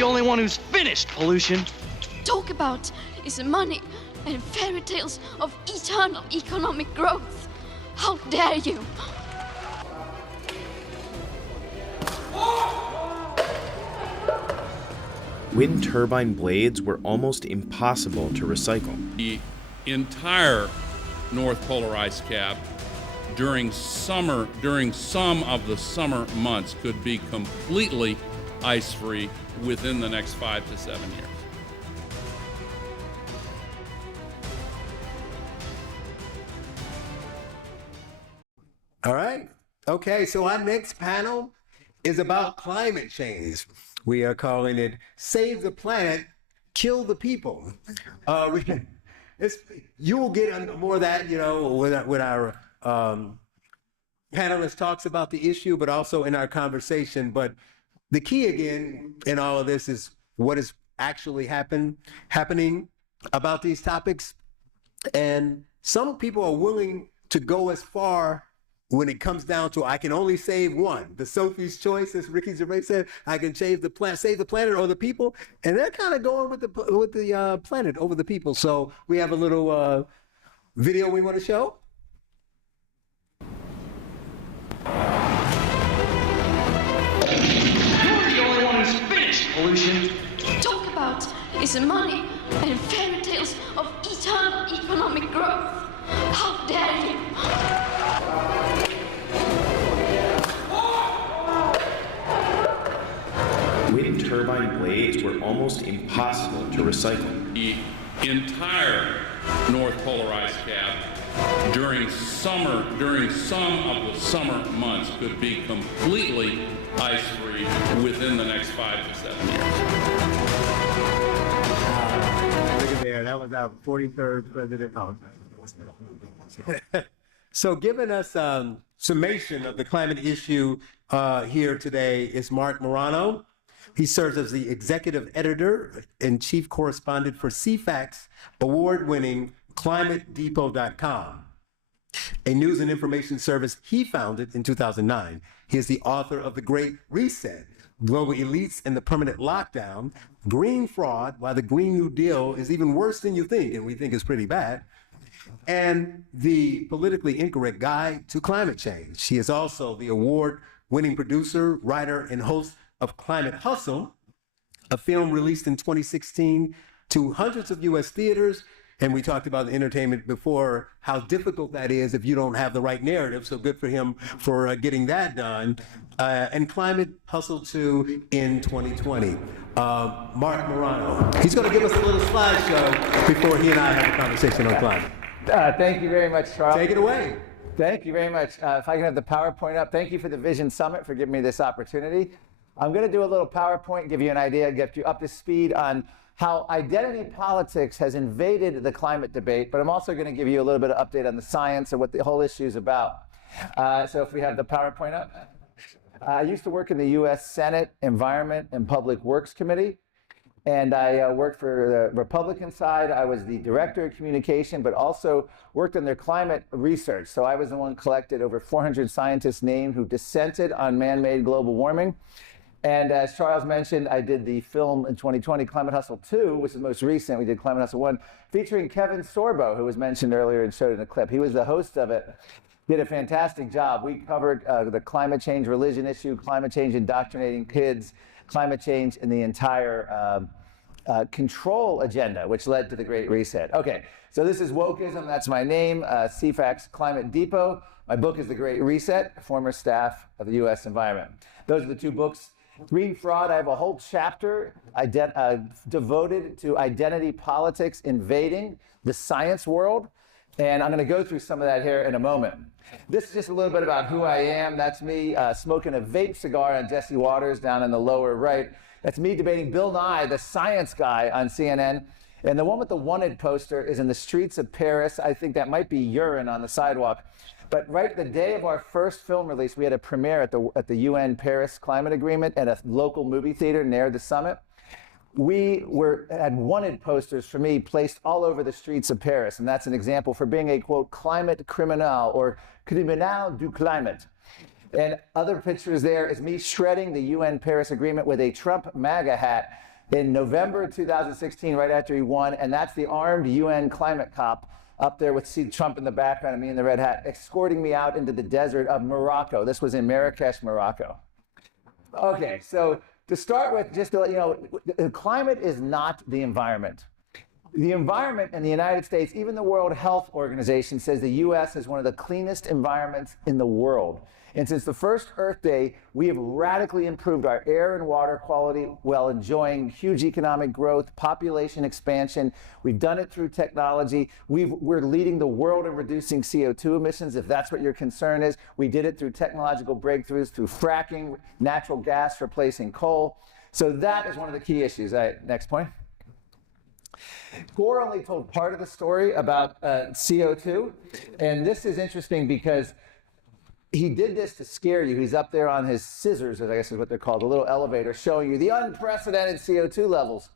the only one who's finished pollution. Talk about is money and fairy tales of eternal economic growth. How dare you? Wind turbine blades were almost impossible to recycle. The entire North Polar ice cap during some of the summer months could be completely ice-free within the next 5 to 7 years. All right. Okay, so our next panel is about climate change. We are calling it Save the Planet, Kill the People. You will get into more of that, with our panelist talks about the issue, but also in our conversation. But the key again in all of this is what is actually happening about these topics. And some people are willing to go as far when it comes down to, I can only save one. The Sophie's choice, as Ricky Gervais said, I can save the planet or the people. And they're kind of going with the planet over the people. So we have a little video we want to show. You're the only one who's finished pollution. Talk about is money and fairy tales of eternal economic growth. How dare you? Wind turbine blades were almost impossible to recycle. The entire North Polar ice cap during some of the summer months could be completely ice-free within the next 5 to 7 years. Look at there, that was our 43rd president. So giving us summation of the climate issue here today is Mark Morano. He serves as the executive editor and chief correspondent for CFAC's award-winning ClimateDepot.com, a news and information service he founded in 2009. He is the author of The Great Reset, Global Elites and the Permanent Lockdown, Green Fraud, Why the Green New Deal is Even Worse Than You Think, and we think is pretty bad, and The Politically Incorrect Guide to Climate Change. He is also the award-winning producer, writer, and host of Climate Hustle, a film released in 2016 to hundreds of US theaters. And we talked about the entertainment before, how difficult that is if you don't have the right narrative. So good for him for getting that done. And Climate Hustle 2 in 2020. Mark Morano. He's going to give us a little slideshow before he and I have a conversation on climate. Thank you very much, Charles. Take it away. Thank you very much. If I can have the PowerPoint up. Thank you for the Vision Summit for giving me this opportunity. I'm going to do a little PowerPoint, give you an idea, get you up to speed on how identity politics has invaded the climate debate, but I'm also going to give you a little bit of update on the science and what the whole issue is about. So if we have the PowerPoint up. I used to work in the US Senate Environment and Public Works Committee, and I worked for the Republican side. I was the director of communication, but also worked on their climate research. So I was the one collected over 400 scientists named who dissented on man-made global warming. And as Charles mentioned, I did the film in 2020, Climate Hustle 2, which is the most recent. We did Climate Hustle 1, featuring Kevin Sorbo, who was mentioned earlier and showed in a clip. He was the host of it, did a fantastic job. We covered the climate change religion issue, climate change indoctrinating kids, climate change and the entire control agenda, which led to the Great Reset. Okay, so this is Wokeism, that's my name, CFAC's Climate Depot. My book is The Great Reset, former staff of the US Environment. Those are the two books. Green Fraud, I have a whole chapter devoted to identity politics invading the science world, and I'm going to go through some of that here in a moment. This is just a little bit about who I am. That's me smoking a vape cigar on Jesse Waters down in the lower right. That's me debating Bill Nye, the science guy, on CNN. And the one with the wanted poster is in the streets of Paris. I think that might be urine on the sidewalk. But right the day of our first film release, we had a premiere at the UN Paris Climate Agreement at a local movie theater near the summit. We had wanted posters for me placed all over the streets of Paris, and that's an example for being a, quote, climate criminal, or criminal du climate. And other pictures there is me shredding the UN Paris Agreement with a Trump MAGA hat, in November 2016, right after he won, and that's the armed UN climate cop up there with Trump in the background and me in the red hat, escorting me out into the desert of Morocco. This was in Marrakesh, Morocco. Okay, so to start with, just to let you know, the climate is not the environment. The environment in the United States, even the World Health Organization says the U.S. is one of the cleanest environments in the world. And since the first Earth Day, we have radically improved our air and water quality while enjoying huge economic growth, population expansion. We've done it through technology. We're leading the world in reducing CO2 emissions, if that's what your concern is. We did it through technological breakthroughs, through fracking, natural gas replacing coal. So that is one of the key issues. Next point. Gore only told part of the story about CO2, and this is interesting because he did this to scare you. He's up there on his scissors, I guess is what they're called, a little elevator, showing you the unprecedented CO2 levels.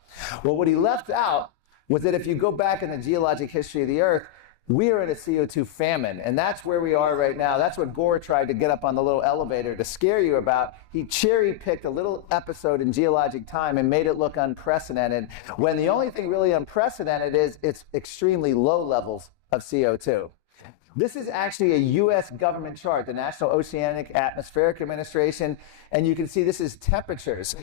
Well, what he left out was that if you go back in the geologic history of the Earth, we are in a CO2 famine, and that's where we are right now. That's what Gore tried to get up on the little elevator to scare you about. He cherry-picked a little episode in geologic time and made it look unprecedented, when the only thing really unprecedented is its extremely low levels of CO2. This is actually a U.S. government chart, the National Oceanic Atmospheric Administration, and you can see this is temperatures.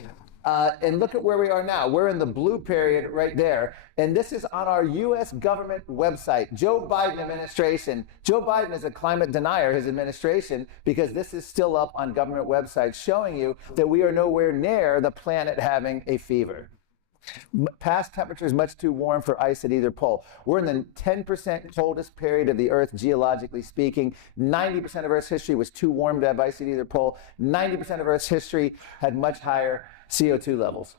And look at where we are now. We're in the blue period right there, and this is on our U.S. government website. Joe Biden administration. Joe Biden is a climate denier, his administration, because this is still up on government websites showing you that we are nowhere near the planet having a fever. Past temperatures much too warm for ice at either pole. We're in the 10% coldest period of the Earth, geologically speaking. 90% of Earth's history was too warm to have ice at either pole. 90% of Earth's history had much higher CO2 levels.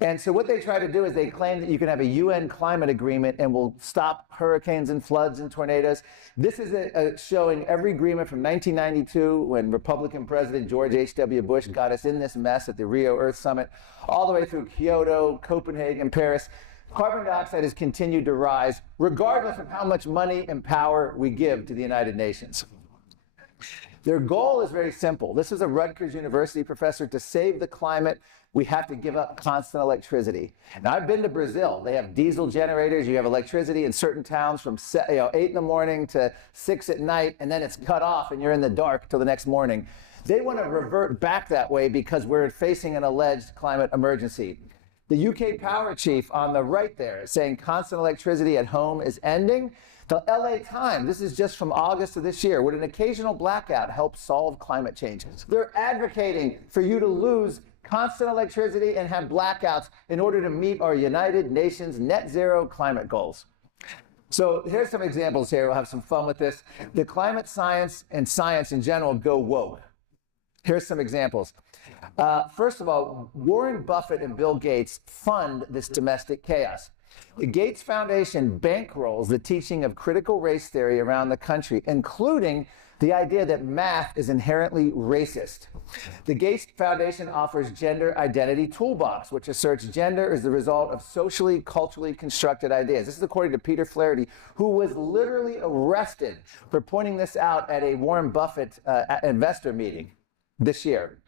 And so what they try to do is they claim that you can have a UN climate agreement and will stop hurricanes and floods and tornadoes. This is showing every agreement from 1992, when Republican President George H.W. Bush got us in this mess at the Rio Earth Summit, all the way through Kyoto, Copenhagen, Paris. Carbon dioxide has continued to rise, regardless of how much money and power we give to the United Nations. Their goal is very simple. This is a Rutgers University professor. To save the climate, we have to give up constant electricity. Now, I've been to Brazil. They have diesel generators. You have electricity in certain towns from 8 in the morning to 6 at night, and then it's cut off and you're in the dark till the next morning. They want to revert back that way because we're facing an alleged climate emergency. The UK power chief on the right there is saying constant electricity at home is ending. The LA Times, this is just from August of this year, would an occasional blackout help solve climate change? They're advocating for you to lose constant electricity and have blackouts in order to meet our United Nations net zero climate goals. So here's some examples here. We'll have some fun with this. The climate science and science in general go woke. Here's some examples. First of all, Warren Buffett and Bill Gates fund this domestic chaos. The Gates Foundation bankrolls the teaching of critical race theory around the country, including the idea that math is inherently racist. The Gates Foundation offers Gender Identity Toolbox, which asserts gender is the result of socially, culturally constructed ideas. This is according to Peter Flaherty, who was literally arrested for pointing this out at a Warren Buffett investor meeting this year.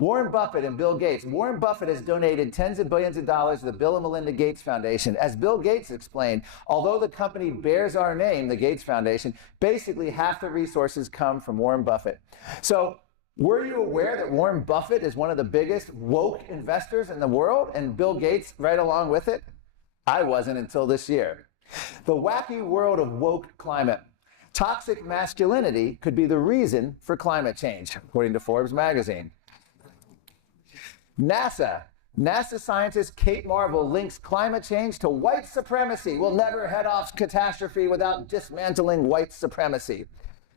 Warren Buffett and Bill Gates. Warren Buffett has donated tens of billions of dollars to the Bill and Melinda Gates Foundation. As Bill Gates explained, although the company bears our name, the Gates Foundation, basically half the resources come from Warren Buffett. So were you aware that Warren Buffett is one of the biggest woke investors in the world, and Bill Gates right along with it? I wasn't until this year. The wacky world of woke climate. Toxic masculinity could be the reason for climate change, according to Forbes magazine. NASA scientist Kate Marvel links climate change to white supremacy. We'll never head off catastrophe without dismantling white supremacy.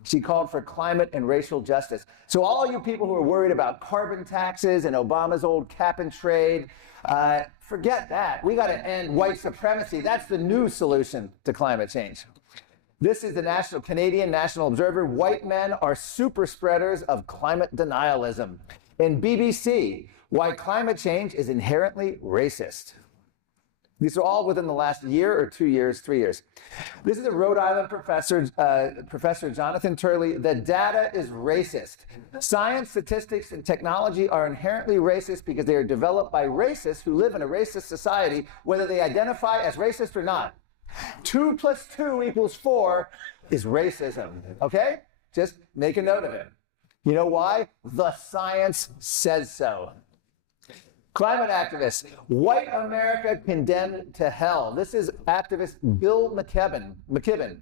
She called for climate and racial justice. So all you people who are worried about carbon taxes and Obama's old cap and trade, forget that. We got to end white supremacy. That's the new solution to climate change. This is the Canadian National Observer. White men are super spreaders of climate denialism. And BBC, why climate change is inherently racist. These are all within the last year or 2 years, 3 years. This is a Rhode Island professor, Professor Jonathan Turley. The data is racist. Science, statistics, and technology are inherently racist because they are developed by racists who live in a racist society, whether they identify as racist or not. 2 + 2 = 4 is racism, okay? Just make a note of it. You know why? The science says so. Climate activists, white America condemned to hell. This is activist Bill McKibben.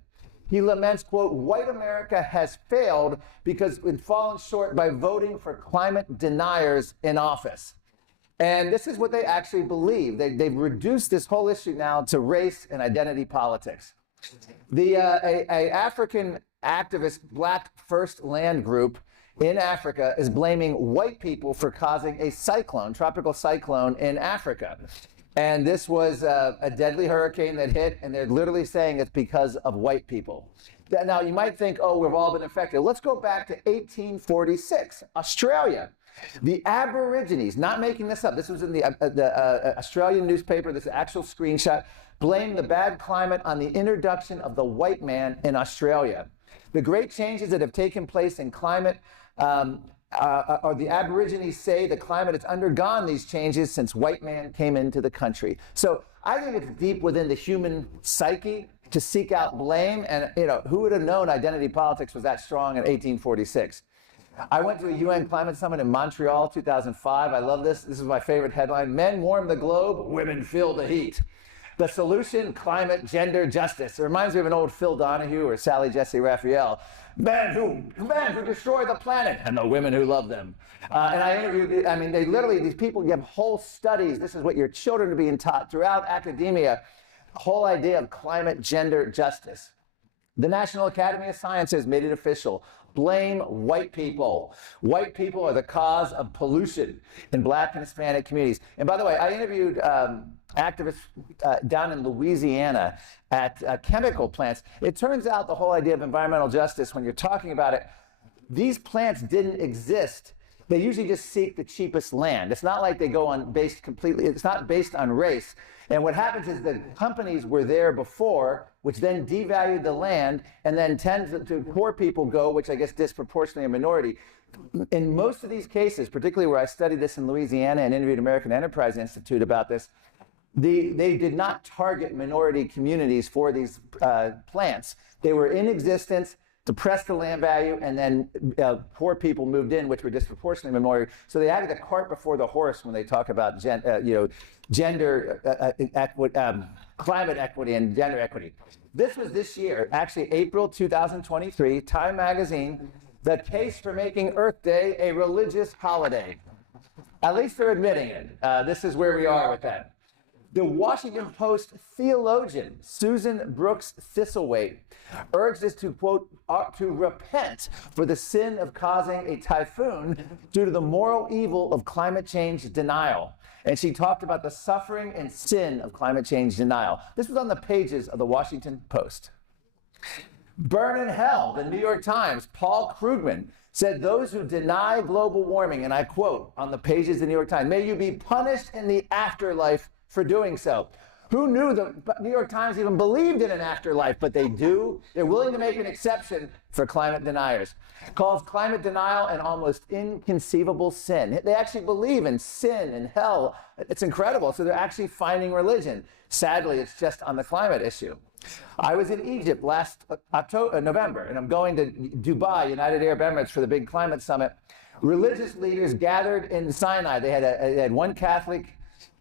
He laments, quote, white America has failed because we've fallen short by voting for climate deniers in office. And this is what they actually believe. They've reduced this whole issue now to race and identity politics. A African activist, Black First Land Group, in Africa is blaming white people for causing a cyclone, tropical cyclone in Africa. And this was a deadly hurricane that hit, and they're literally saying it's because of white people. Now, you might think, oh, we've all been affected. Let's go back to 1846, Australia. The Aborigines, not making this up, this was in the Australian newspaper, this actual screenshot, blamed the bad climate on the introduction of the white man in Australia. The great changes that have taken place in climate, or the Aborigines say the climate has undergone these changes since white man came into the country. So I think it's deep within the human psyche to seek out blame, and who would have known identity politics was that strong in 1846? I went to a UN climate summit in Montreal 2005. I love this. This is my favorite headline. Men warm the globe, women feel the heat. The solution, climate, gender, justice. It reminds me of an old Phil Donahue or Sally Jesse Raphael. Men who destroy the planet, and the women who love them. And I interviewed, they literally, these people give whole studies. This is what your children are being taught throughout academia. Whole idea of climate, gender, justice. The National Academy of Sciences made it official. Blame white people. White people are the cause of pollution in Black and Hispanic communities. And by the way, I interviewed activists down in Louisiana at chemical plants. It turns out the whole idea of environmental justice, when you're talking about it, these plants didn't exist. They usually just seek the cheapest land. It's not like they go on based completely, it's not based on race. And what happens is the companies were there before, which then devalued the land, and then tend to poor people go, which I guess disproportionately a minority. In most of these cases, particularly where I studied this in Louisiana and interviewed American Enterprise Institute about this, they did not target minority communities for these plants. They were in existence, depressed the land value, and then poor people moved in, which were disproportionately minority. So they added the cart before the horse when they talk about gender, climate equity and gender equity. This was this year, actually April 2023, Time Magazine, the case for making Earth Day a religious holiday. At least they're admitting it. This is where we are with that. The Washington Post theologian, Susan Brooks Thistlethwaite, urged us to, quote, to repent for the sin of causing a typhoon due to the moral evil of climate change denial. And she talked about the suffering and sin of climate change denial. This was on the pages of the Washington Post. Burn in hell, the New York Times, Paul Krugman said those who deny global warming, and I quote on the pages of the New York Times, may you be punished in the afterlife for doing so. Who knew the New York Times even believed in an afterlife? But they do. They're willing to make an exception for climate deniers. Calls climate denial an almost inconceivable sin. They actually believe in sin and hell. It's incredible. So they're actually finding religion. Sadly, it's just on the climate issue. I was in Egypt last November, and I'm going to Dubai, United Arab Emirates, for the big climate summit. Religious leaders gathered in Sinai. They had one Catholic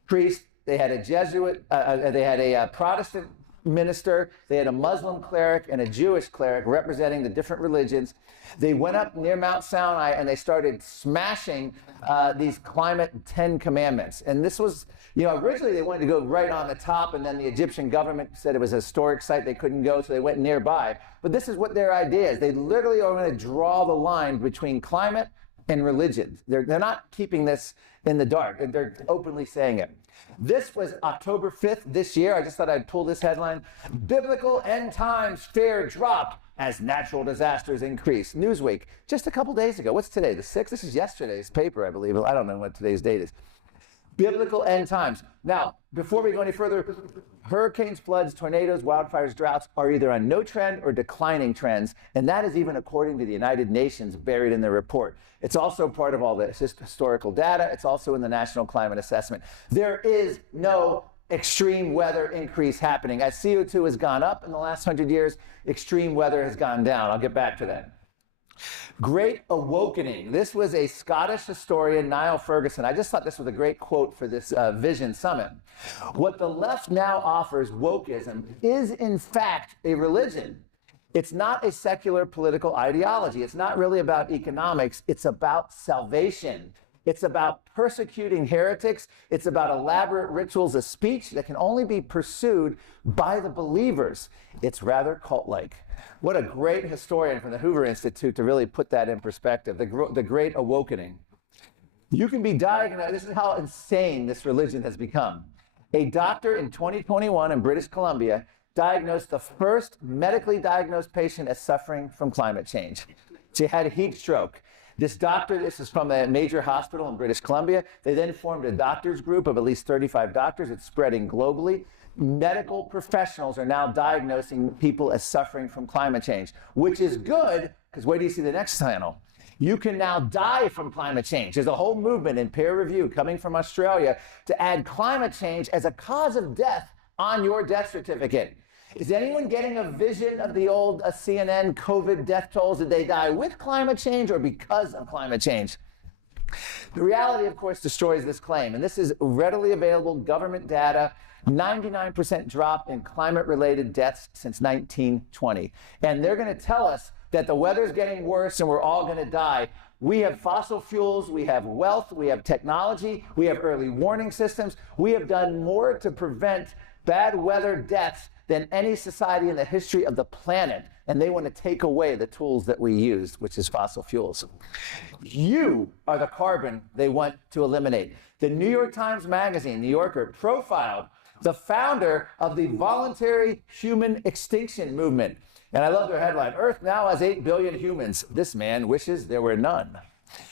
priest, they had a Jesuit, they had a Protestant minister, they had a Muslim cleric and a Jewish cleric representing the different religions. They went up near Mount Sinai and they started smashing these climate 10 commandments. And this was, originally they wanted to go right on the top, and then the Egyptian government said it was a historic site, they couldn't go, so they went nearby. But this is what their idea is. They literally are going to draw the line between climate and religion. They're not keeping this in the dark, and they're openly saying it. This was October 5th this year. I just thought I'd pull this headline. Biblical end times fear dropped as natural disasters increase. Newsweek, just a couple days ago. What's today, the 6th? This is yesterday's paper, I believe. I don't know what today's date is. Biblical end times. Now, before we go any further, hurricanes, floods, tornadoes, wildfires, droughts are either on no trend or declining trends, and that is even according to the United Nations buried in their report. It's also part of all this historical data. It's also in the National Climate Assessment. There is no extreme weather increase happening. As CO2 has gone up in the last 100 years, extreme weather has gone down. I'll get back to that. Great Awakening. This was a Scottish historian, Niall Ferguson. I just thought this was a great quote for this Vision Summit. What the left now offers, wokeism, is in fact a religion. It's not a secular political ideology. It's not really about economics. It's about salvation. It's about persecuting heretics. It's about elaborate rituals of speech that can only be pursued by the believers. It's rather cult-like. What a great historian from the Hoover Institute to really put that in perspective, the Great Awakening. You can be diagnosed, this is how insane this religion has become. A doctor in 2021 in British Columbia diagnosed the first medically diagnosed patient as suffering from climate change. She had a heat stroke. This doctor, this is from a major hospital in British Columbia. They then formed a doctors group of at least 35 doctors. It's spreading globally. Medical professionals are now diagnosing people as suffering from climate change, which is good, because wait till you see the next panel. You can now die from climate change. There's a whole movement in peer review coming from Australia to add climate change as a cause of death on your death certificate. Is anyone getting a vision of the old CNN COVID death tolls? Did they die with climate change or because of climate change? The reality, of course, destroys this claim, and this is readily available government data. 99% drop in climate-related deaths since 1920. And they're going to tell us that the weather's getting worse and we're all going to die. We have fossil fuels, we have wealth, we have technology, we have early warning systems. We have done more to prevent bad weather deaths than any society in the history of the planet. And they want to take away the tools that we used, which is fossil fuels. You are the carbon they want to eliminate. The New York Times Magazine, New Yorker, profiled the founder of the voluntary human extinction movement. And I love their headline, Earth now has 8 billion humans. This man wishes there were none.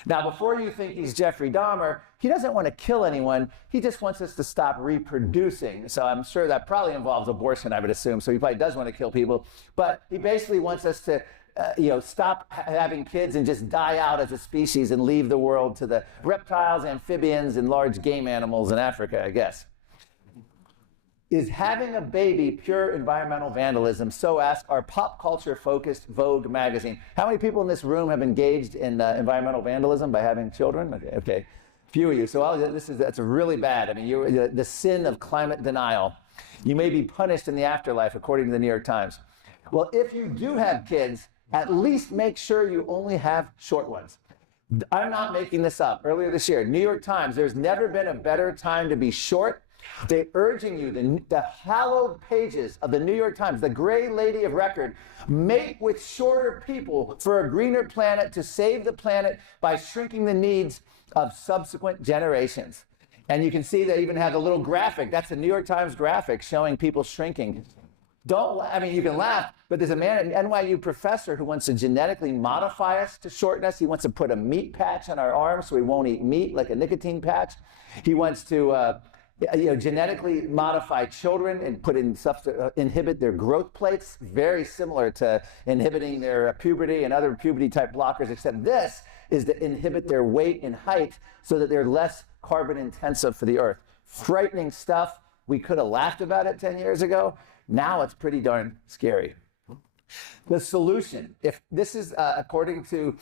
Now, before you think he's Jeffrey Dahmer, he doesn't want to kill anyone. He just wants us to stop reproducing. So I'm sure that probably involves abortion, I would assume. So he probably does want to kill people. But he basically wants us to stop having kids and just die out as a species and leave the world to the reptiles, amphibians, and large game animals in Africa, I guess. Is having a baby pure environmental vandalism? So asks our pop culture-focused Vogue magazine. How many people in this room have engaged in environmental vandalism by having children? Okay. Few of you. So that's really bad. I mean, the sin of climate denial. You may be punished in the afterlife, according to the New York Times. Well, if you do have kids, at least make sure you only have short ones. I'm not making this up. Earlier this year, New York Times, there's never been a better time to be short. They're urging you, the hallowed pages of the New York Times, the gray lady of record, mate with shorter people for a greener planet to save the planet by shrinking the needs of subsequent generations. And you can see they even have a little graphic. That's the New York Times graphic showing people shrinking. You can laugh, but there's a man, an NYU professor, who wants to genetically modify us to shorten us. He wants to put a meat patch on our arms so we won't eat meat, like a nicotine patch. He wants to genetically modify children and put in stuff to inhibit their growth plates, very similar to inhibiting their puberty and other puberty type blockers, except this is to inhibit their weight and height so that they're less carbon intensive for the earth. Frightening stuff. We could have laughed about it 10 years ago. Now it's pretty darn scary. The solution, if this is according to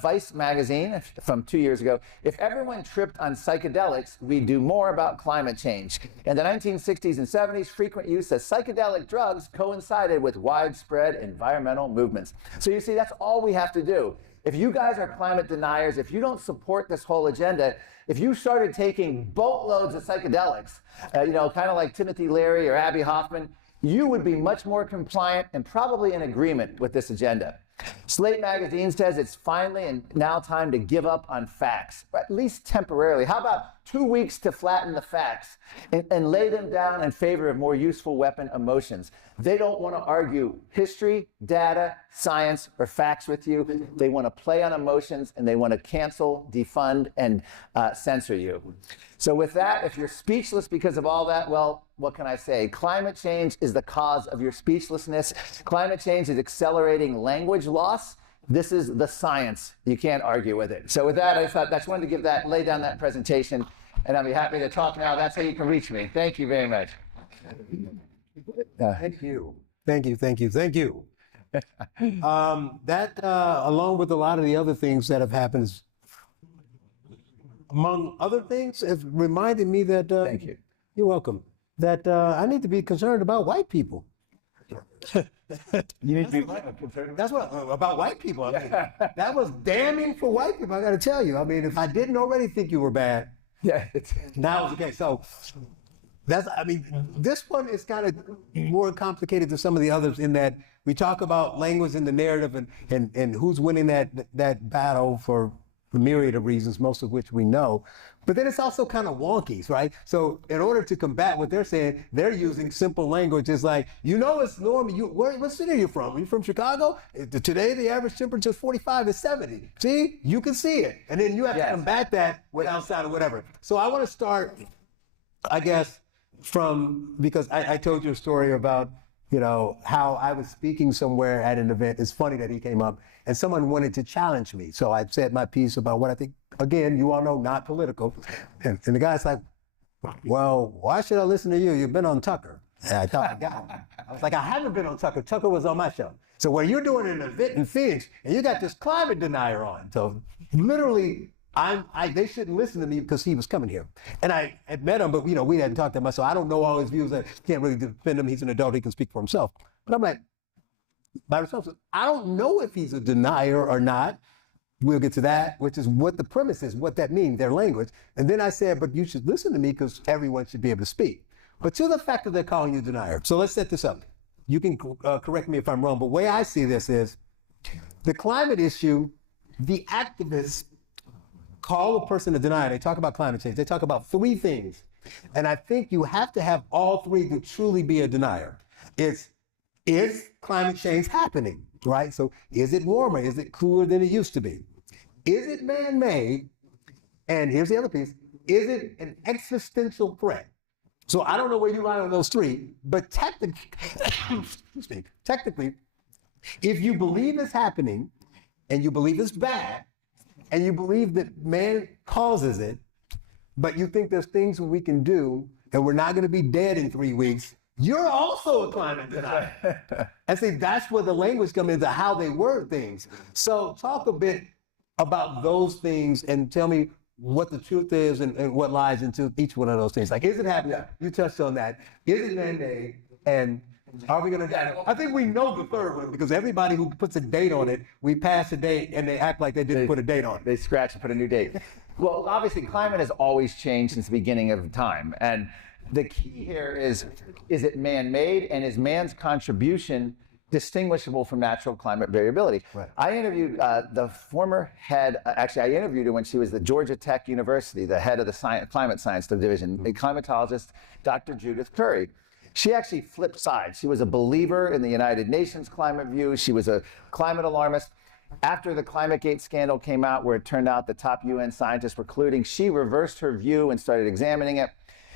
Vice magazine from 2 years ago, if everyone tripped on psychedelics, we'd do more about climate change. In the 1960s and 70s, frequent use of psychedelic drugs coincided with widespread environmental movements. So you see, that's all we have to do. If you guys are climate deniers, if you don't support this whole agenda, if you started taking boatloads of psychedelics, kind of like Timothy Leary or Abby Hoffman, you would be much more compliant and probably in agreement with this agenda. Slate magazine says it's finally and now time to give up on facts, or at least temporarily. How about 2 weeks to flatten the facts and lay them down in favor of more useful weapon emotions? They don't want to argue history, data, science, or facts with you. They want to play on emotions, and they want to cancel, defund, and censor you. So with that, if you're speechless because of all that, well, what can I say? Climate change is the cause of your speechlessness. Climate change is accelerating language loss. This is the science. You can't argue with it. So with that, I just wanted to give that, lay down that presentation, and I'll be happy to talk now. That's how you can reach me. Thank you very much. Thank you. Thank you, thank you, thank you. That, along with a lot of the other things that have happened, among other things, has reminded me that... Thank you. You're welcome. That I need to be concerned about white people. You need to be concerned. That's what, about white people. I mean, that was damning for white people, I got to tell you. I mean, if I didn't already think you were bad, Yeah. now it's okay. So that's, I mean, this one is kind of more complicated than some of the others in that we talk about language in the narrative and who's winning that battle for a myriad of reasons, most of which we know. But then it's also kind of wonky, right? So in order to combat what they're saying, they're using simple language. It's like, you know, it's normal. What city are you from? Are you from Chicago? Today, the average temperature is 45 to 70. See, you can see it. And then you have to combat that without sound or whatever. So I want to start, I guess, from, because I told you a story about, you know, how I was speaking somewhere at an event. It's funny that he came up and someone wanted to challenge me. So I said my piece about what I think, again, you all know, not political. And the guy's like, well, why should I listen to you? You've been on Tucker. And I thought, God, I was like, I haven't been on Tucker. Tucker was on my show. So when you're doing an event in Phoenix and you got this climate denier on, so literally, they shouldn't listen to me because he was coming here. And I had met him, but you know, we hadn't talked that much, so I don't know all his views. I can't really defend him. He's an adult, he can speak for himself. But I'm like, by response, I don't know if he's a denier or not. We'll get to that, which is what the premise is, what that means, their language. And then I said, but you should listen to me because everyone should be able to speak. But to the fact that they're calling you a denier. So let's set this up. You can correct me if I'm wrong, but the way I see this is the climate issue, the activists call a person a denier. They talk about climate change. They talk about three things. And I think you have to have all three to truly be a denier. Is climate change happening, right? So is it warmer? Is it cooler than it used to be? Is it man-made? And here's the other piece. Is it an existential threat? So I don't know where you lie on those three, but technically, if you believe it's happening and you believe it's bad, and you believe that man causes it, but you think there's things we can do and we're not going to be dead in 3 weeks, you're also a climate denier. And see, that's where the language comes into how they word things. So talk a bit about those things and tell me what the truth is and what lies into each one of those things. Like, is it happening? Yeah. You touched on that. Is it man-made? And are we going to? I think we know the third one because everybody who puts a date on it, we pass a date and they act like they didn't put a date on it. They scratch and put a new date. Well, obviously, climate has always changed since the beginning of time. And the key here is it man-made, and is man's contribution distinguishable from natural climate variability? Right. I interviewed the former head, actually I interviewed her when she was at Georgia Tech University, the head of the climate science division, a climatologist, Dr. Judith Curry. She actually flipped sides. She was a believer in the United Nations climate view. She was a climate alarmist. After the ClimateGate scandal came out, where it turned out the top UN scientists were colluding, she reversed her view and started examining it.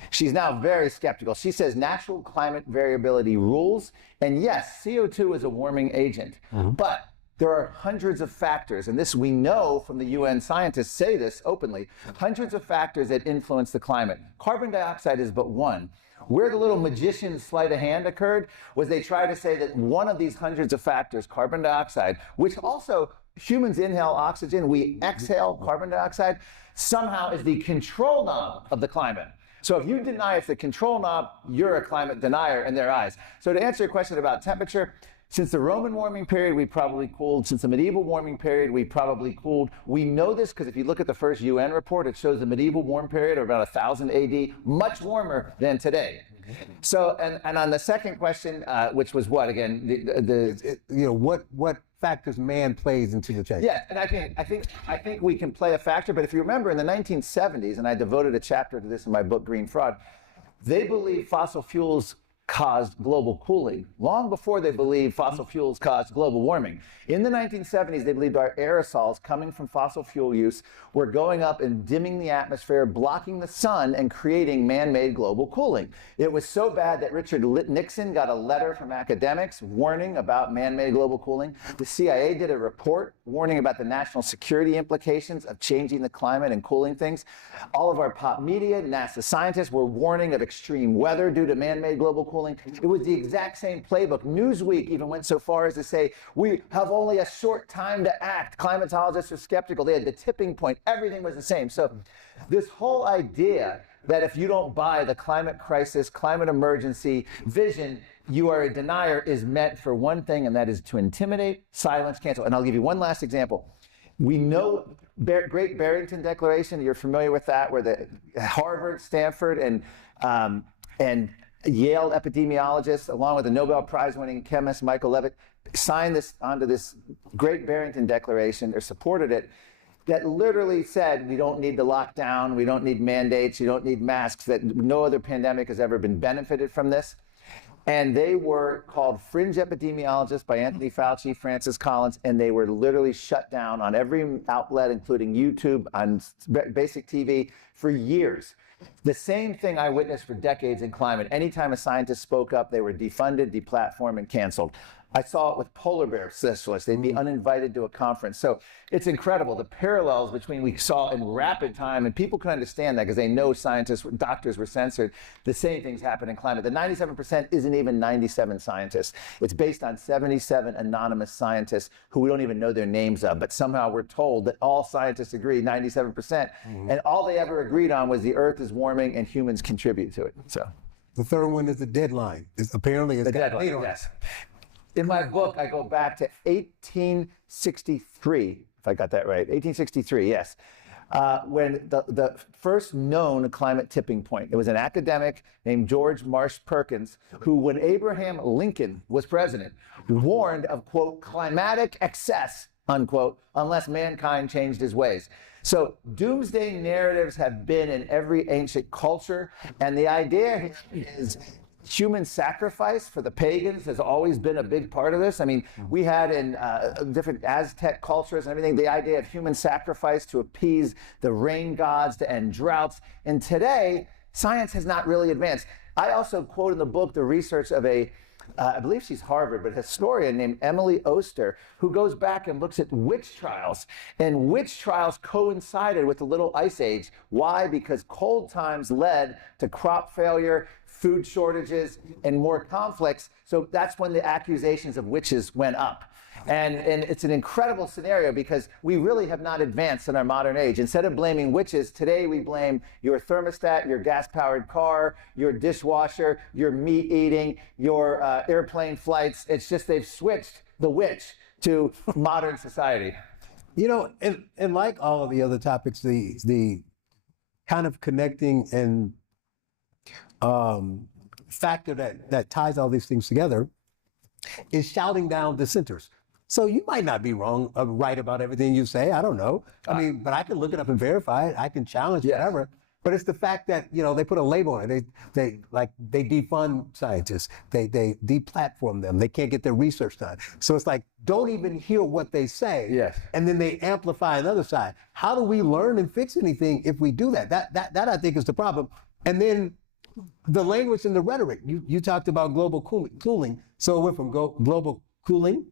She's now very skeptical. She says natural climate variability rules, and yes, CO2 is a warming agent, but there are hundreds of factors, and this we know from the UN scientists say this openly, hundreds of factors that influence the climate. Carbon dioxide is but one. Where the little magician's sleight of hand occurred was they tried to say that one of these hundreds of factors, carbon dioxide, which also humans inhale oxygen, we exhale carbon dioxide, somehow is the control knob of the climate. So if you deny it's the control knob, you're a climate denier in their eyes. So to answer your question about temperature, since the Roman warming period, we probably cooled. Since the medieval warming period, we probably cooled. We know this because if you look at the first UN report, it shows the medieval warm period of about 1000 AD, much warmer than today. So, and on the second question, which was what again? You know, what factors man plays into the change. Yeah, and I think we can play a factor, but if you remember in the 1970s, and I devoted a chapter to this in my book, Green Fraud, they believed fossil fuels caused global cooling, long before they believed fossil fuels caused global warming. In the 1970s, they believed our aerosols coming from fossil fuel use were going up and dimming the atmosphere, blocking the sun, and creating man-made global cooling. It was so bad that Richard Nixon got a letter from academics warning about man-made global cooling. The CIA did a report warning about the national security implications of changing the climate and cooling things. All of our pop media, NASA scientists were warning of extreme weather due to man-made global cooling. It was the exact same playbook. Newsweek even went so far as to say, we have only a short time to act. Climatologists are skeptical. They had the tipping point. Everything was the same. So this whole idea that if you don't buy the climate crisis, climate emergency vision, you are a denier is meant for one thing, and that is to intimidate, silence, cancel. And I'll give you one last example. We know Great Barrington Declaration, you're familiar with that, where the Harvard, Stanford, and Yale epidemiologists, along with the Nobel Prize-winning chemist Michael Levitt, signed this onto this Great Barrington Declaration, or supported it, that literally said we don't need to lock down, we don't need mandates, you don't need masks, that no other pandemic has ever been benefited from this. And they were called fringe epidemiologists by Anthony Fauci, Francis Collins, and they were literally shut down on every outlet, including YouTube, on basic TV, for years. The same thing I witnessed for decades in climate. Anytime a scientist spoke up, they were defunded, deplatformed, and canceled. I saw it with polar bear specialists. They'd be uninvited to a conference. So it's incredible, the parallels between we saw in rapid time, and people can understand that because they know scientists, doctors were censored. The same things happen in climate. The 97% isn't even 97 scientists. It's based on 77 anonymous scientists who we don't even know their names of, but somehow we're told that all scientists agree, 97%, and all they ever agreed on was the Earth is warming and humans contribute to it. So the third one is the deadline. Apparently it's the deadline, yes. In my book, I go back to 1863, if I got that right, 1863, yes, when the first known climate tipping point. It was an academic named George Marsh Perkins, who, when Abraham Lincoln was president, warned of, quote, climatic excess, unquote, unless mankind changed his ways. So doomsday narratives have been in every ancient culture, and the idea is human sacrifice for the pagans has always been a big part of this. I mean, we had in different Aztec cultures and everything, the idea of human sacrifice to appease the rain gods, to end droughts. And today, science has not really advanced. I also quote in the book the research of I believe she's Harvard, but a historian named Emily Oster, who goes back and looks at witch trials. And witch trials coincided with the Little Ice Age. Why? Because cold times led to crop failure, food shortages, and more conflicts. So that's when the accusations of witches went up. And it's an incredible scenario because we really have not advanced in our modern age. Instead of blaming witches, today we blame your thermostat, your gas-powered car, your dishwasher, your meat eating, your airplane flights. It's just they've switched the witch to modern society. You know, and like all of the other topics, the kind of connecting and factor that ties all these things together is shouting down dissenters. So you might not be wrong, right about everything you say. I don't know. I mean, but I can look it up and verify it. I can challenge whatever. But it's the fact that, you know, they put a label on it. They defund scientists. They deplatform them. They can't get their research done. So it's like, don't even hear what they say. Yes. And then they amplify another side. How do we learn and fix anything if we do that? That I think is the problem. And then the language and the rhetoric. You talked about global cooling. So it went from global cooling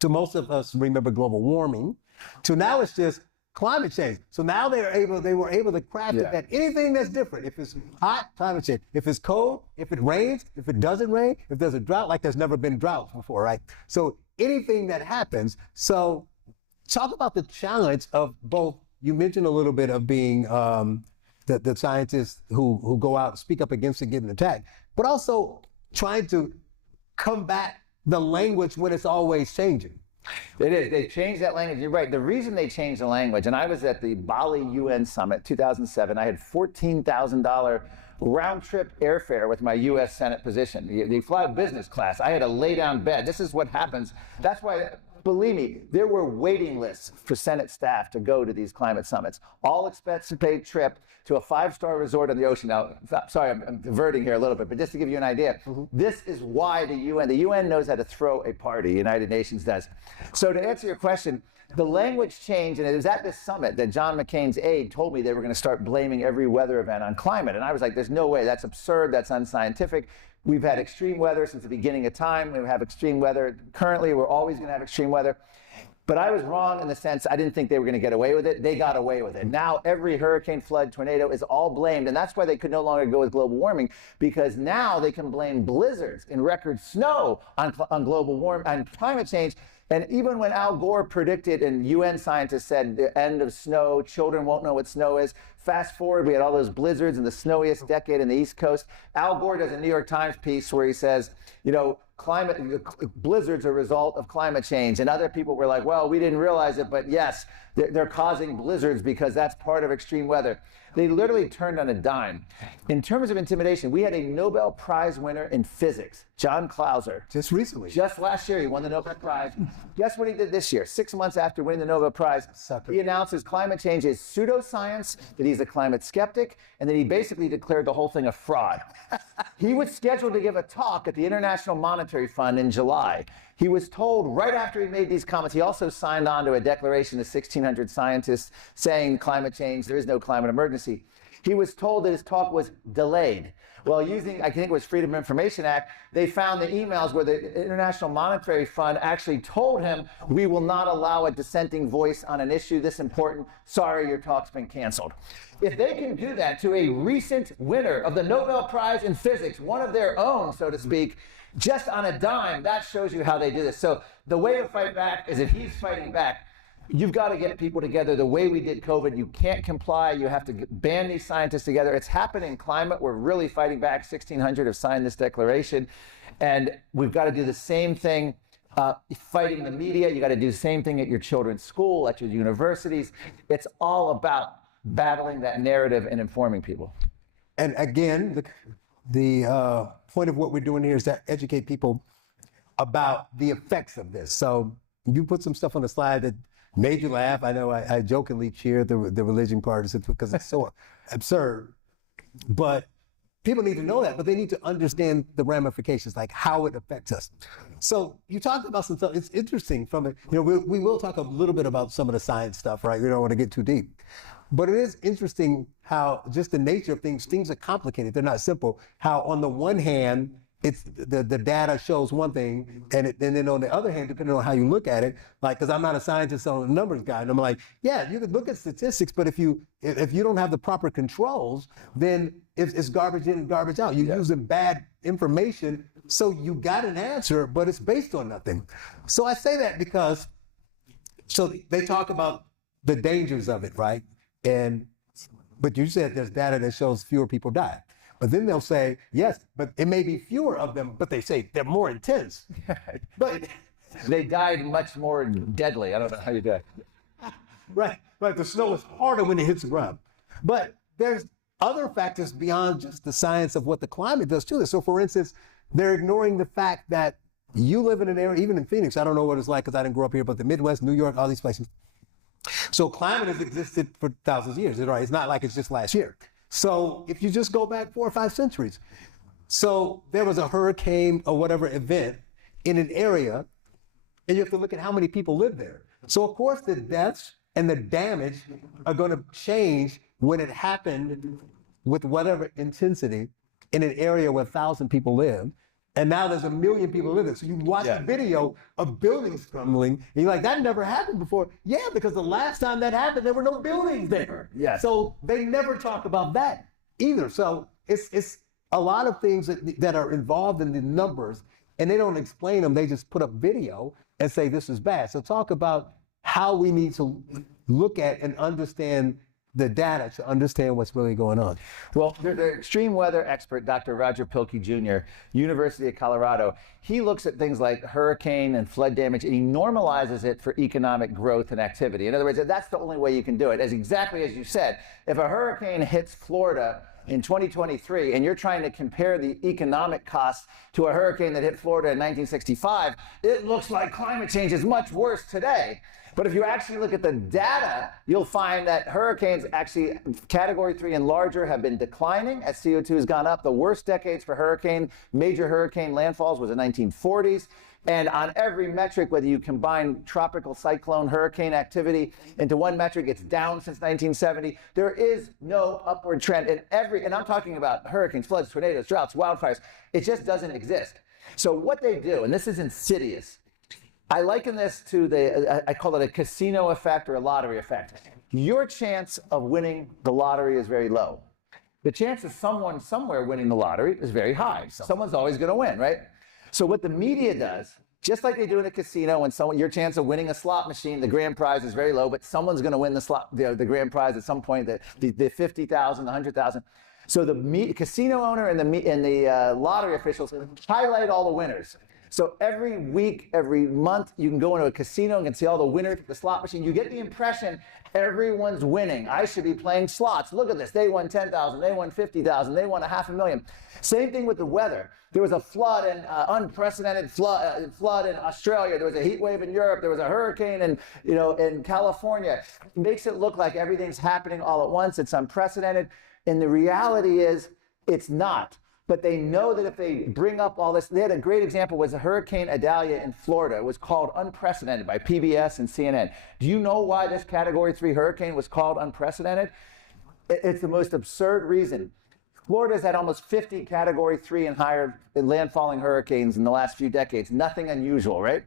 to, most of us remember, global warming, to now it's just climate change. So now they were able to craft it that anything that's different, if it's hot, climate change. If it's cold, if it rains, if it doesn't rain, if there's a drought, like there's never been droughts before, right? So anything that happens. So talk about the challenge of both. You mentioned a little bit of being the scientists who go out and speak up against it getting attacked, but also trying to combat the language when it's always changing. It is. They changed that language. You're right. The reason they changed the language, and I was at the Bali UN Summit 2007. I had $14,000 round-trip airfare with my U.S. Senate position. They fly business class. I had a lay-down bed. This is what happens. That's why Believe me, there were waiting lists for Senate staff to go to these climate summits. All expense paid trip to a 5-star resort on the ocean. Now, sorry, I'm diverting here a little bit, but just to give you an idea, this is why the UN knows how to throw a party, the United Nations does. So to answer your question, the language changed, and it was at this summit that John McCain's aide told me they were going to start blaming every weather event on climate. And I was like, there's no way, that's absurd, that's unscientific. We've had extreme weather since the beginning of time. We have extreme weather currently. We're always going to have extreme weather. But I was wrong in the sense I didn't think they were going to get away with it. They got away with it. Now every hurricane, flood, tornado is all blamed. And that's why they could no longer go with global warming, because now they can blame blizzards and record snow on global warming, on climate change. And even when Al Gore predicted, and UN scientists said the end of snow, children won't know what snow is. Fast forward, we had all those blizzards in the snowiest decade in the East Coast. Al Gore does a New York Times piece where he says, you know, blizzards are a result of climate change. And other people were like, well, we didn't realize it, but yes, they're causing blizzards because that's part of extreme weather. They literally turned on a dime. In terms of intimidation, we had a Nobel Prize winner in physics, John Clauser. Just recently. Just last year, he won the Nobel Prize. Guess what he did this year? 6 months after winning the Nobel Prize, he announces climate change is pseudoscience, that he's a climate skeptic, and that he basically declared the whole thing a fraud. He was scheduled to give a talk at the International Monetary Fund in July. He was told right after he made these comments, he also signed on to a declaration of 1,600 scientists saying climate change, there is no climate emergency. He was told that his talk was delayed. Well, using, I think it was Freedom of Information Act, they found the emails where the International Monetary Fund actually told him, we will not allow a dissenting voice on an issue this important. Sorry, your talk's been canceled. If they can do that to a recent winner of the Nobel Prize in Physics, one of their own, so to speak, just on a dime, that shows you how they do this. So the way to fight back is if he's fighting back, you've got to get people together the way we did COVID. You can't comply. You have to band these scientists together. It's happened in climate. We're really fighting back. 1,600 have signed this declaration. And we've got to do the same thing fighting the media. You got to do the same thing at your children's school, at your universities. It's all about battling that narrative and informing people. And again, the point of what we're doing here is to educate people about the effects of this. So you put some stuff on the slide that made you laugh. I know I jokingly cheered the religion part because it's so absurd. But people need to know that, but they need to understand the ramifications, like how it affects us. So you talked about some stuff. It's interesting from it. You know, we will talk a little bit about some of the science stuff, right? We don't want to get too deep. But it is interesting how just the nature of things are complicated. They're not simple. How on the one hand, it's the data shows one thing, and then on the other hand, depending on how you look at it, like, because I'm not a scientist or a numbers guy, and I'm like, yeah, you could look at statistics, but if you don't have the proper controls, then it's garbage in and garbage out. You're using bad information, so you got an answer, but it's based on nothing. So I say that because, so they talk about the dangers of it, right? But you said there's data that shows fewer people die. But then they'll say, yes, but it may be fewer of them, but they say they're more intense. But they died much more deadly. I don't know how you die. Right. The snow is harder when it hits the ground. But there's other factors beyond just the science of what the climate does to this. So for instance, they're ignoring the fact that you live in an area, even in Phoenix, I don't know what it's like because I didn't grow up here, but the Midwest, New York, all these places. So climate has existed for thousands of years, right? It's not like it's just last year. So if you just go back 4 or 5 centuries, so there was a hurricane or whatever event in an area, and you have to look at how many people live there. So of course the deaths and the damage are going to change when it happened with whatever intensity in an area where 1,000 people live. And now there's 1 million people living. So you watch a video of buildings crumbling, and you're like, that never happened before. Yeah, because the last time that happened, there were no buildings there. Yes. So they never talk about that either. So it's a lot of things that are involved in the numbers, and they don't explain them. They just put up video and say this is bad. So talk about how we need to look at and understand the data to understand what's really going on. Well, the extreme weather expert, Dr. Roger Pilkey Jr., University of Colorado, he looks at things like hurricane and flood damage, and he normalizes it for economic growth and activity. In other words, that's the only way you can do it. As exactly as you said, if a hurricane hits Florida in 2023, and you're trying to compare the economic costs to a hurricane that hit Florida in 1965, it looks like climate change is much worse today. But if you actually look at the data, you'll find that hurricanes actually category 3 and larger have been declining as CO2 has gone up. The worst decades for major hurricane landfalls was the 1940s. And on every metric, whether you combine tropical cyclone hurricane activity into one metric, it's down since 1970. There is no upward trend in and I'm talking about hurricanes, floods, tornadoes, droughts, wildfires. It just doesn't exist. So what they do, and this is insidious, I liken this to I call it a casino effect or a lottery effect. Your chance of winning the lottery is very low. The chance of someone somewhere winning the lottery is very high. Someone's always going to win, right? So what the media does, just like they do in a casino, when your chance of winning a slot machine, the grand prize is very low, but someone's going to win the grand prize at some point, the 50,000, the 100,000. So the casino owner and the lottery officials highlight all the winners. So every week, every month, you can go into a casino and can see all the winners at the slot machine. You get the impression everyone's winning. I should be playing slots. Look at this. They won 10,000. They won 50,000. They won $500,000. Same thing with the weather. There was a flood, unprecedented flood in Australia. There was a heat wave in Europe. There was a hurricane in California. It makes it look like everything's happening all at once. It's unprecedented. And the reality is, it's not. But they know that if they bring up all this, they had a great example, was Hurricane Idalia in Florida. It was called unprecedented by PBS and CNN. Do you know why this category 3 hurricane was called unprecedented? It's the most absurd reason. Florida's had almost 50 category 3 and higher landfalling hurricanes in the last few decades. Nothing unusual, right?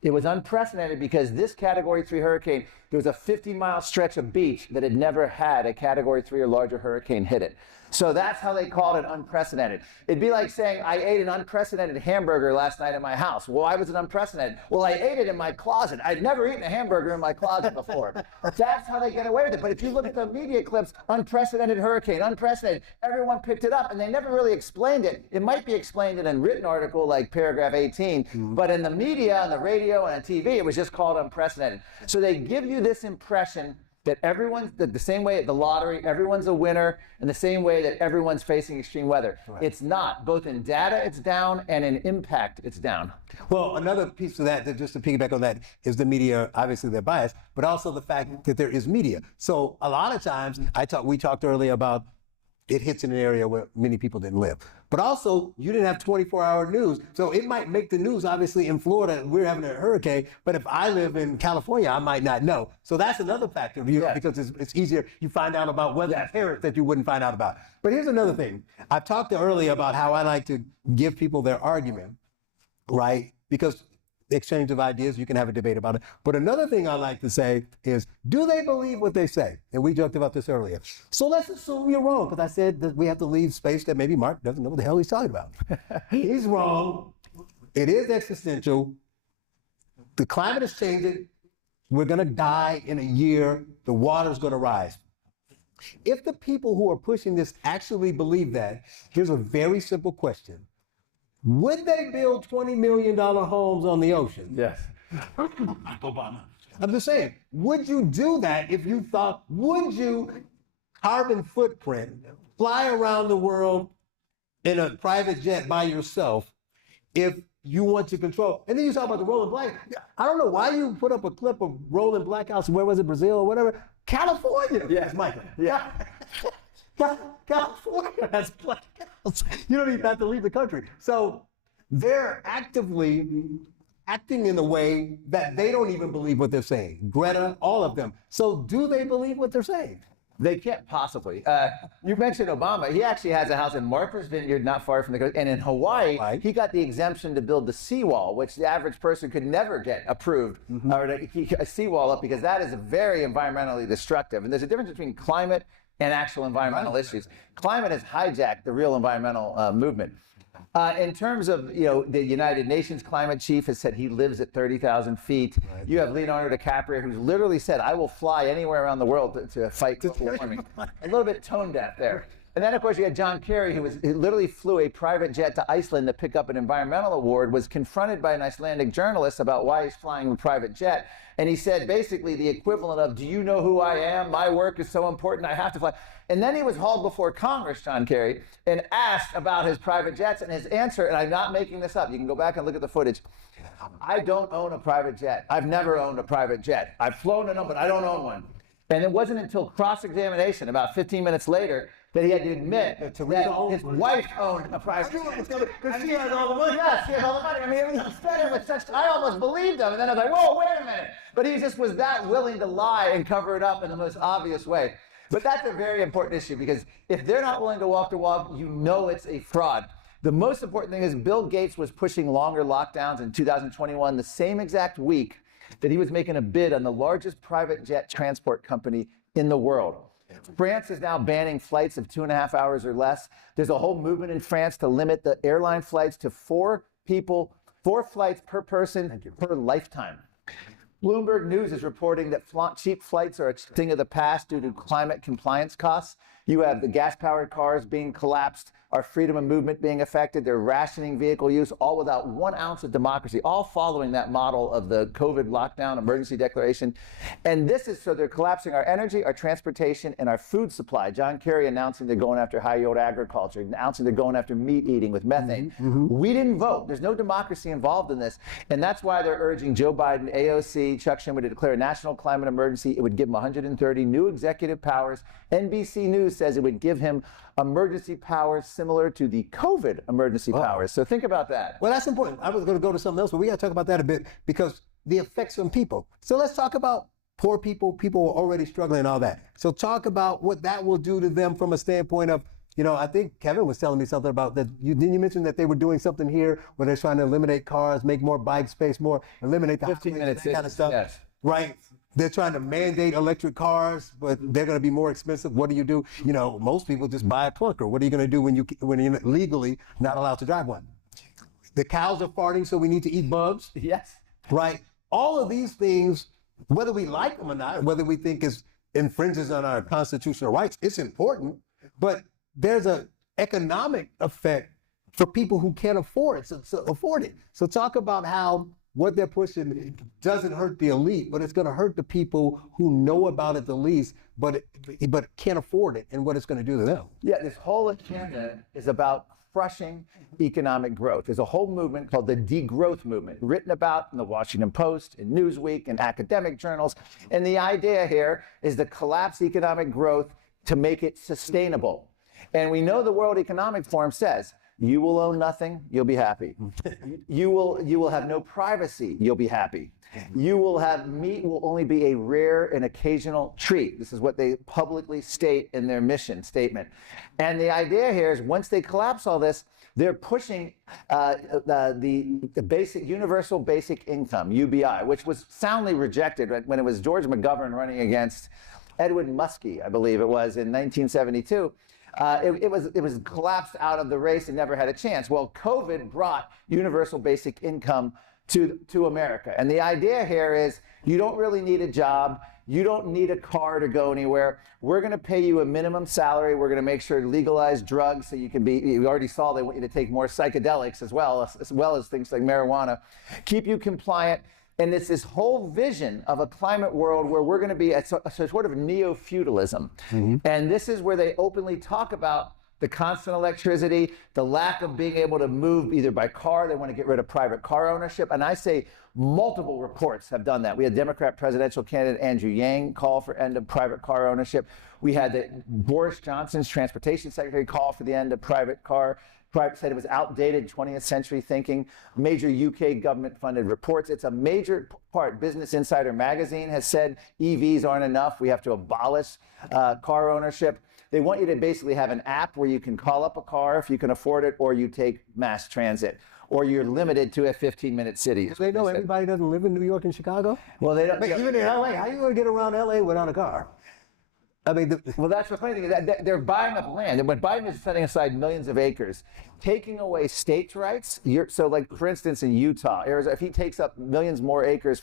It was unprecedented because this category 3 hurricane, there was a 50-mile stretch of beach that had never had a category 3 or larger hurricane hit it. So that's how they called it unprecedented. It'd be like saying, I ate an unprecedented hamburger last night at my house. Well, why was it unprecedented? Well, I ate it in my closet. I'd never eaten a hamburger in my closet before. That's how they get away with it. But if you look at the media clips, unprecedented hurricane, unprecedented, everyone picked it up and they never really explained it. It might be explained in a written article like paragraph 18, but in the media, on the radio, and on TV, it was just called unprecedented. So they give you this impression that the same way at the lottery, everyone's a winner, and the same way that everyone's facing extreme weather. Right. It's not. Both in data, it's down, and in impact, it's down. Well, another piece of that, just to piggyback on that, is the media, obviously they're biased, but also the fact that there is media. So a lot of times, we talked earlier about it hits in an area where many people didn't live. But also, you didn't have 24-hour news. So it might make the news, obviously, in Florida, we're having a hurricane, but if I live in California, I might not know. So that's another factor, because it's easier. You find out about weather patterns that you wouldn't find out about. But here's another thing. I talked earlier about how I like to give people their argument, right? Because exchange of ideas, you can have a debate about it. But another thing I like to say is, do they believe what they say? And we joked about this earlier. So let's assume you're wrong, because I said that we have to leave space that maybe Mark doesn't know what the hell he's talking about. He's wrong. It is existential. The climate is changing. We're going to die in a year. The water's going to rise. If the people who are pushing this actually believe that, here's a very simple question. Would they build $20 million homes on the ocean? Yes. Obama. I'm just saying, would you do that if you thought, would you carbon footprint, fly around the world in a private jet by yourself if you want to control? And then you talk about the rolling black. I don't know why you put up a clip of rolling blackouts, where was it, Brazil or whatever? California. Yes, Michael. Yeah. California has blackouts. You don't even have to leave the country. So they're actively acting in a way that they don't even believe what they're saying. Greta, all of them. So do they believe what they're saying? They can't possibly. You mentioned Obama. He actually has a house in Martha's Vineyard, not far from the coast. And in Hawaii, he got the exemption to build the seawall, which the average person could never get approved, or a seawall up, because that is very environmentally destructive. And there's a difference between climate and actual environmental issues. Climate has hijacked the real environmental movement. In terms of, the United Nations climate chief has said he lives at 30,000 feet. Right. You have Leonardo DiCaprio, who's literally said, I will fly anywhere around the world to fight global warming. A little bit tone deaf there. And then, of course, you had John Kerry, who literally flew a private jet to Iceland to pick up an environmental award, was confronted by an Icelandic journalist about why he's flying a private jet. And he said basically the equivalent of, do you know who I am? My work is so important, I have to fly. And then he was hauled before Congress, John Kerry, and asked about his private jets. And his answer, and I'm not making this up, you can go back and look at the footage. I don't own a private jet. I've never owned a private jet. I've flown in them, but I don't own one. And it wasn't until cross-examination, about 15 minutes later, that he had to admit that his wife owned a private jet. Because she has all the money. Yes, she has all the money. I mean, he said it with such, I almost believed him. And then I was like, whoa, wait a minute. But he just was that willing to lie and cover it up in the most obvious way. But that's a very important issue, because if they're not willing to walk the walk, you know it's a fraud. The most important thing is Bill Gates was pushing longer lockdowns in 2021, the same exact week that he was making a bid on the largest private jet transport company in the world. France is now banning flights of 2.5 hours or less. There's a whole movement in France to limit the airline flights to 4 flights per person per lifetime. Bloomberg News is reporting that cheap flights are a thing of the past due to climate compliance costs. You have the gas-powered cars being collapsed, our freedom of movement being affected, they're rationing vehicle use, all without 1 ounce of democracy, all following that model of the COVID lockdown emergency declaration. And this is so they're collapsing our energy, our transportation, and our food supply. John Kerry announcing they're going after high-yield agriculture, announcing they're going after meat eating with methane. We didn't vote. There's no democracy involved in this. And that's why they're urging Joe Biden, AOC, Chuck Schumer to declare a national climate emergency. It would give him 130 new executive powers. NBC News says it would give him emergency powers similar to the COVID emergency powers. So think about that. Well, that's important. I was going to go to something else, but we got to talk about that a bit, because the effects on people. So let's talk about poor people, people who are already struggling and all that. So talk about what that will do to them from a standpoint of, you know, I think Kevin was telling me something about that. Didn't you mention that they were doing something here where they're trying to eliminate cars, make more bike space, eliminate the 15 minutes, that kind of stuff? Yes. Right. They're trying to mandate electric cars, but they're going to be more expensive. What do? You know, most people just buy a clunker. What are you going to do when you're legally not allowed to drive one? The cows are farting, so we need to eat bugs. Yes. Right. All of these things, whether we like them or not, whether we think it infringes on our constitutional rights, it's important. But there's an economic effect for people who can't afford it. So talk about how what they're pushing doesn't hurt the elite, but it's going to hurt the people who know about it the least, but can't afford it, and what it's going to do to them. Yeah, this whole agenda is about crushing economic growth. There's a whole movement called the degrowth movement, written about in the Washington Post, in Newsweek, in academic journals. And the idea here is to collapse economic growth to make it sustainable. And we know the World Economic Forum says, you will own nothing, you'll be happy. You will have no privacy, you'll be happy. You will have meat will only be a rare and occasional treat. This is what they publicly state in their mission statement. And the idea here is once they collapse all this, they're pushing the basic universal basic income, UBI, which was soundly rejected when it was George McGovern running against Edward Muskie, I believe it was, in 1972. It was collapsed out of the race and never had a chance. Well, COVID brought universal basic income to America. And the idea here is you don't really need a job. You don't need a car to go anywhere. We're going to pay you a minimum salary. We're going to make sure to legalize drugs so you can be, you already saw they want you to take more psychedelics as well as things like marijuana. Keep you compliant. And it's this whole vision of a climate world where we're going to be a sort of neo-feudalism. And this is where they openly talk about the constant electricity, the lack of being able to move either by car. They want to get rid of private car ownership. And I say multiple reports have done that. We had Democrat presidential candidate Andrew Yang call for end of private car ownership. We had Boris Johnson's transportation secretary call for the end of private car. Said it was outdated 20th century thinking. Major UK government-funded reports. It's a major part. Business Insider magazine has said EVs aren't enough. We have to abolish car ownership. They want you to basically have an app where you can call up a car if you can afford it, or you take mass transit, or you're limited to a 15-minute city. They know everybody doesn't live in New York and Chicago? Well, they don't. But even in LA, how are you going to get around LA without a car? I mean, Well, that's the funny thing. They're buying up land. And when Biden is setting aside millions of acres, taking away states' rights, so like, for instance, in Utah, Arizona, if he takes up millions more acres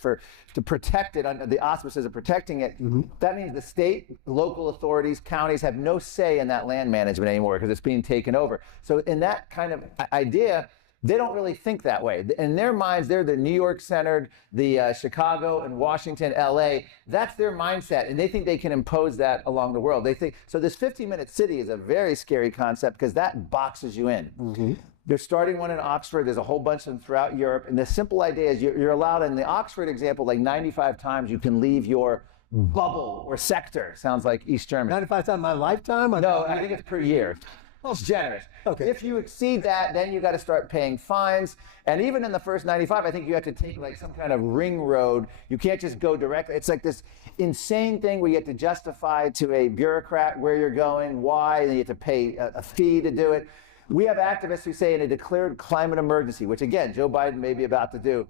to protect it under the auspices of protecting it, that means the state, local authorities, counties have no say in that land management anymore because it's being taken over. So in that kind of idea, they don't really think that way. In their minds, they're the New York-centered, the Chicago and Washington, LA. That's their mindset, and they think they can impose that along the world. They think so. This 15-minute city is a very scary concept because that boxes you in. They're starting one in Oxford. There's a whole bunch of them throughout Europe, and the simple idea is you're allowed, in the Oxford example, like 95 times you can leave your bubble or sector. Sounds like East Germany. 95 times in my lifetime? No, I think it's per year. It's generous. Okay. If you exceed that, then you got to start paying fines. And even in the first 95, I think you have to take like some kind of ring road. You can't just go directly. It's like this insane thing where you have to justify to a bureaucrat where you're going, why, and you have to pay a fee to do it. We have activists who say in a declared climate emergency, which again, Joe Biden may be about to do,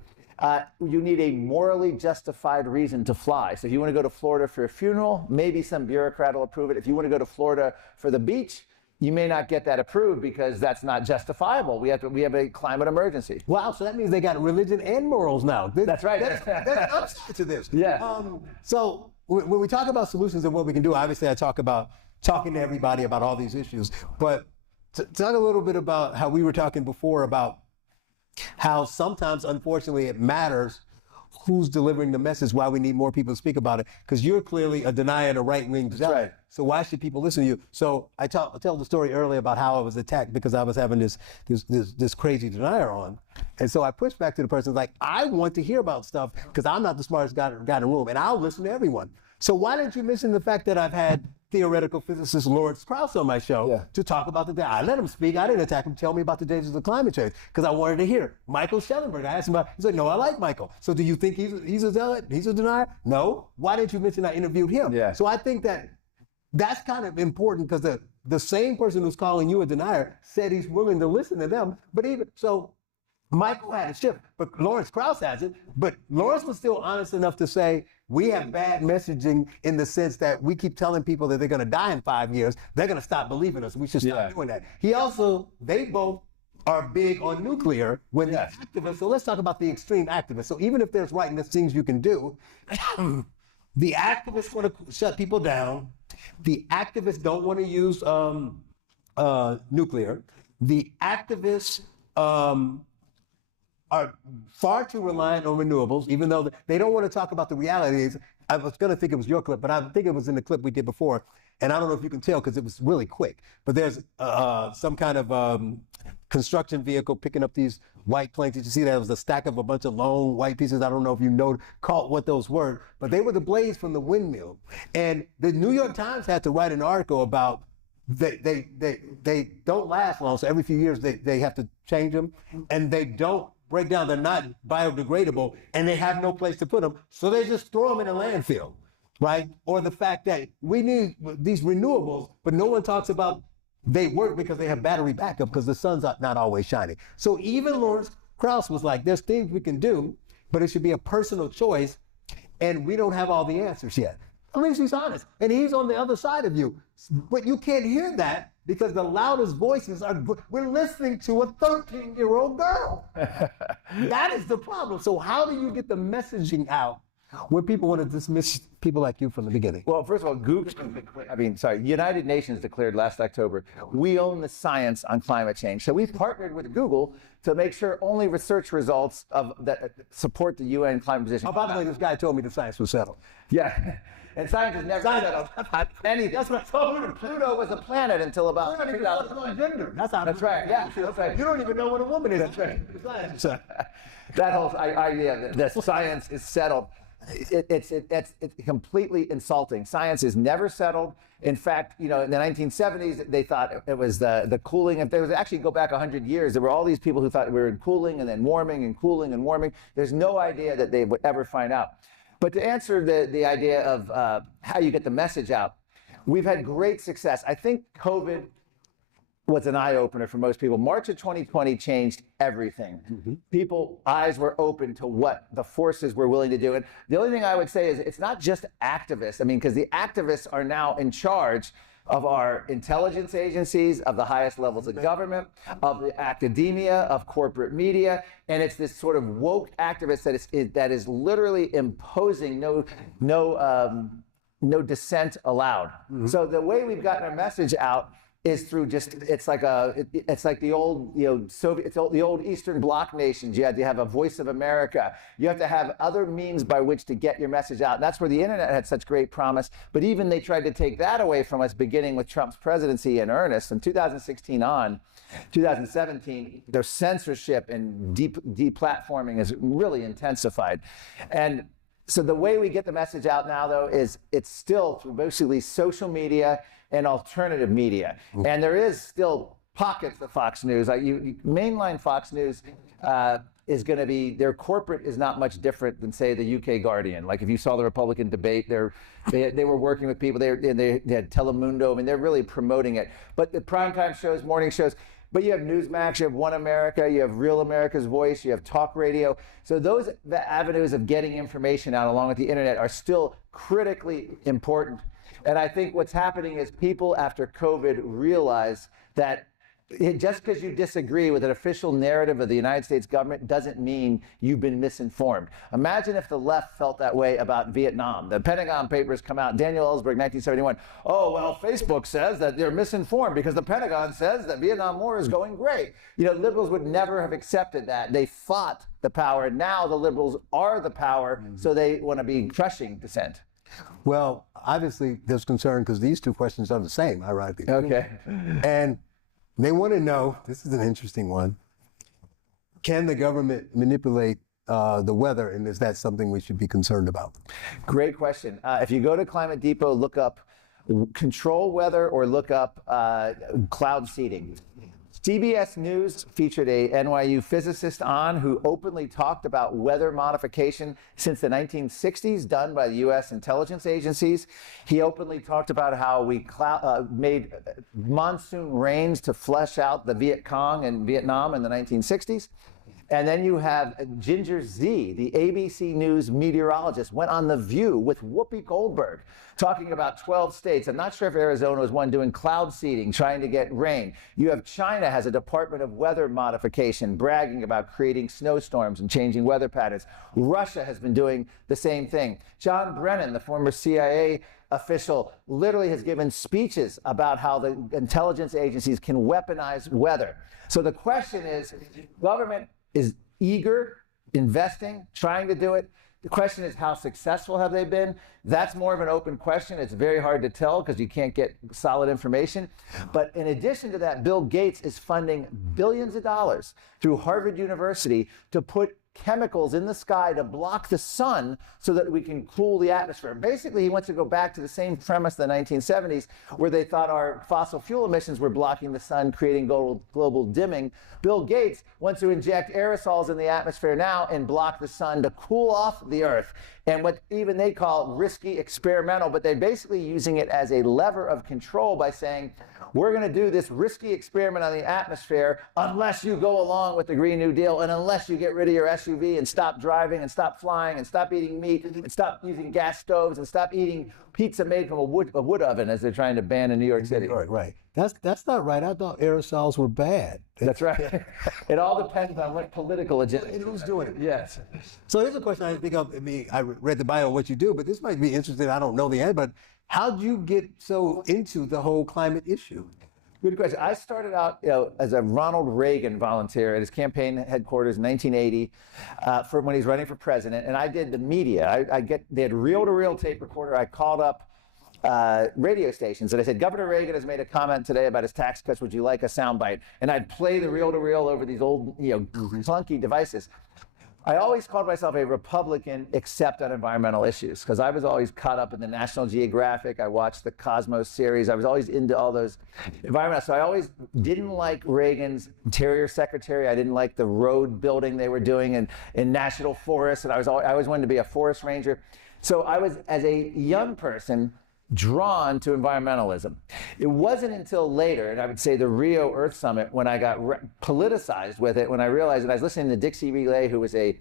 you need a morally justified reason to fly. So if you want to go to Florida for a funeral, maybe some bureaucrat will approve it. If you want to go to Florida for the beach, you may not get that approved because that's not justifiable. We have a climate emergency. Wow, so that means they got religion and morals now. That's right. That's upside to this. Yeah. So when we talk about solutions and what we can do, obviously I talk about talking to everybody about all these issues, but talk a little bit about how we were talking before about how sometimes, unfortunately, it matters who's delivering the message, why we need more people to speak about it, because you're clearly a denier and a right-wing zealot. Right. So why should people listen to you? So I tell the story earlier about how I was attacked because I was having this crazy denier on. And so I pushed back to the person like, I want to hear about stuff because I'm not the smartest guy in the room and I'll listen to everyone. So why didn't you mention the fact that I've had theoretical physicist Lawrence Krauss on my show to talk about the day? I let him speak. I didn't attack him. Tell me about the dangers of climate change because I wanted to hear. Michael Schellenberg, I asked him about, he's like, no, I like Michael. So do you think he's a zealot? He's a denier? No. Why didn't you mention I interviewed him? Yeah. So I think that's kind of important because the same person who's calling you a denier said he's willing to listen to them. But even so, Michael had a shift, but Lawrence Krauss hasn't. But Lawrence was still honest enough to say, we have bad messaging in the sense that we keep telling people that they're going to die in 5 years. They're going to stop believing us. We should stop doing that. They both are big on nuclear when they're activists. So let's talk about the extreme activists. So even if there's right and there's things you can do, the activists want to shut people down. The activists don't want to use nuclear. The activists are far too reliant on renewables, even though they don't want to talk about the realities. I was going to think it was your clip, but I think it was in the clip we did before. And I don't know if you can tell because it was really quick. But there's some kind of construction vehicle picking up these white planes. Did you see that? It was a stack of a bunch of lone white pieces. I don't know if you caught what those were, but they were the blades from the windmill. And the New York Times had to write an article about they don't last long. So every few years they have to change them, and they don't break down. They're not biodegradable, and they have no place to put them. So they just throw them in a landfill, right? Or the fact that we need these renewables, but no one talks about they work because they have battery backup because the sun's not always shining. So even Lawrence Krauss was like, there's things we can do, but it should be a personal choice, and we don't have all the answers yet. At least he's honest, and he's on the other side of you. But you can't hear that because the loudest voices we're listening to a 13-year-old girl. That is the problem. So how do you get the messaging out where people want to dismiss people like you from the beginning? Well, first of all, United Nations declared last October, we own the science on climate change. So we partnered with Google to make sure only research results that support the UN climate position. Oh, by the way, this guy told me the science was settled. Yeah. And science has never settled on anything. That's what I told him. Pluto was a planet until about 2000. Gender. That's right. Yeah. That's right. You don't even know what a woman is. That's right. That whole idea that science is settled, it's completely insulting. Science is never settled. In fact, in the 1970s, they thought it was the cooling. If there was actually go back 100 years, there were all these people who thought we were in cooling and then warming and cooling and warming. There's no idea that they would ever find out. But to answer the idea of how you get the message out, we've had great success. I think COVID was an eye-opener for most people. March of 2020 changed everything. People's eyes were open to what the forces were willing to do. And the only thing I would say is it's not just activists. I mean, because the activists are now in charge of our intelligence agencies, of the highest levels of government, of the academia, of corporate media, and it's this sort of woke activist that is literally imposing no dissent allowed. So the way we've gotten our message out is through just, it's like the old, the old Eastern Bloc nations. You had to have a Voice of America. You have to have other means by which to get your message out. And that's where the internet had such great promise. But even they tried to take that away from us, beginning with Trump's presidency in earnest. From 2016 on, 2017, the censorship and deplatforming has really intensified. And so the way we get the message out now, though, is it's still through mostly social media and alternative media. And there is still pockets of Fox News. Like mainline Fox News is going to be, their corporate is not much different than, say, the UK Guardian. Like if you saw the Republican debate, they were working with people, they had Telemundo, I mean, they're really promoting it. But the primetime shows, morning shows, but you have Newsmax, you have One America, you have Real America's Voice, you have talk radio. So those avenues of getting information out along with the internet are still critically important. And I think what's happening is people after COVID realize that just because you disagree with an official narrative of the United States government doesn't mean you've been misinformed. Imagine if the left felt that way about Vietnam. The Pentagon Papers come out, Daniel Ellsberg, 1971. Oh, well, Facebook says that they're misinformed because the Pentagon says that Vietnam War is going great. You know, liberals would never have accepted that. They fought the power. Now the liberals are the power, so they want to be crushing dissent. Well, obviously there's concern because these two questions are the same, ironically. Okay. And they want to know, this is an interesting one, can the government manipulate the weather, and is that something we should be concerned about? Great question. If you go to Climate Depot, look up control weather or look up cloud seeding. CBS News featured a NYU physicist on who openly talked about weather modification since the 1960s done by the U.S. intelligence agencies. He openly talked about how we made monsoon rains to flush out the Viet Cong in Vietnam in the 1960s. And then you have Ginger Z, the ABC News meteorologist, went on The View with Whoopi Goldberg, talking about 12 states. I'm not sure if Arizona was one doing cloud seeding, trying to get rain. You have China has a Department of Weather modification, bragging about creating snowstorms and changing weather patterns. Russia has been doing the same thing. John Brennan, the former CIA official, literally has given speeches about how the intelligence agencies can weaponize weather. So the question is, government is eager, investing, trying to do it. The question is, how successful have they been? That's more of an open question. It's very hard to tell because you can't get solid information. But in addition to that, Bill Gates is funding billions of dollars through Harvard University to put chemicals in the sky to block the sun so that we can cool the atmosphere. Basically, he wants to go back to the same premise of the 1970s where they thought our fossil fuel emissions were blocking the sun, creating global dimming. Bill Gates wants to inject aerosols in the atmosphere now and block the sun to cool off the earth. And what even they call risky experimental, but they're basically using it as a lever of control by saying, we're going to do this risky experiment on the atmosphere unless you go along with the Green New Deal and unless you get rid of your SUV and stop driving and stop flying and stop eating meat and stop using gas stoves and stop eating pizza made from a wood oven as they're trying to ban in New York City. Right. That's not right. I thought aerosols were bad. That's right. It all depends on what political agenda. And who's doing it? Yes. So here's a question I think of. I mean, I read the bio of what you do, but this might be interesting. I don't know the answer, but how'd you get so into the whole climate issue? Good question. I started out as a Ronald Reagan volunteer at his campaign headquarters in 1980 for when he's running for president, and I did the media. They had reel-to-reel tape recorder. I called up radio stations and I said, Governor Reagan has made a comment today about his tax cuts. Would you like a soundbite? And I'd play the reel-to-reel over these old, clunky devices. I always called myself a Republican except on environmental issues because I was always caught up in the National Geographic. I watched the Cosmos series. I was always into all those environmental. So I always didn't like Reagan's Interior Secretary. I didn't like the road building they were doing in national forests. And I always wanted to be a forest ranger. So I was, as a young person, drawn to environmentalism. It wasn't until later, and I would say the Rio Earth Summit, when I got politicized with it, when I realized that I was listening to Dixie Relay, who was a